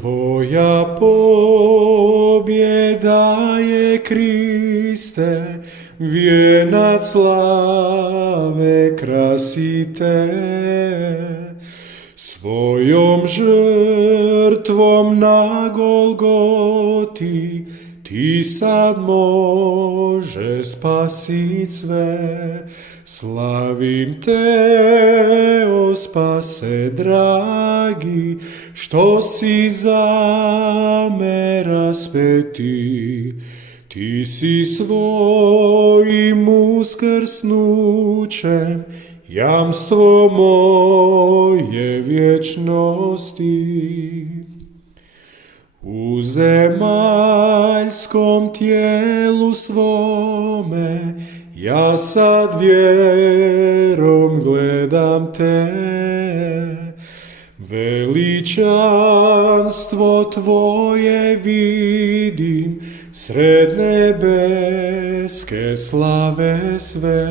Tvoja pobjeda je, Kriste, vijenac slave krasi te. Svojom žrtvom na Golgoti ti sad može spasit sve. Slavim te, o spase dragi, što si za me raspeti. Ti si svojim uskrsnućem jamstvo moje vječnosti. U zemaljskom tijelu svome ja sad vjerom gledam te. Veličanstvo tvoje vidim, sred nebeske slave sve.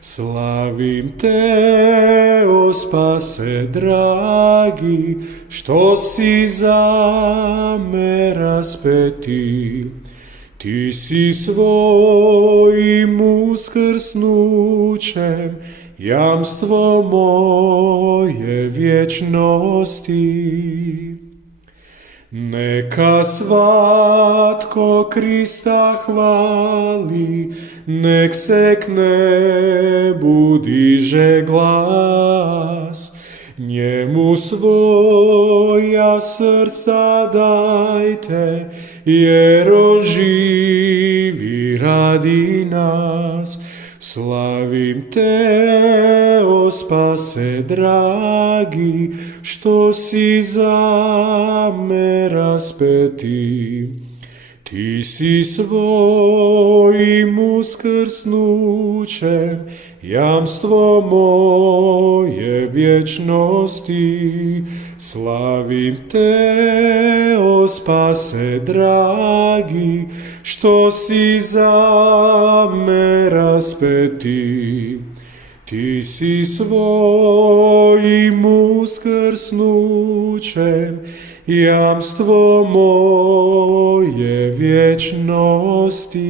Slavim te, o spase dragi, što si za me raspeti. Ti si svojim uskrsnućem jamstvo moje vječnosti. Neka svatko Krista hvali, nek se k nebu diže glas. Njemu svoja srca dajte, jer on živi radi nas. Slavim te, o spase dragi, što si za me raspeti. Ti si svojim uskrsnućem jamstvo moje vječnosti. Slavim te, o spase dragi, što si za me raspeti. Ti si svojim uskrsnućem jamstvo moje vječnosti.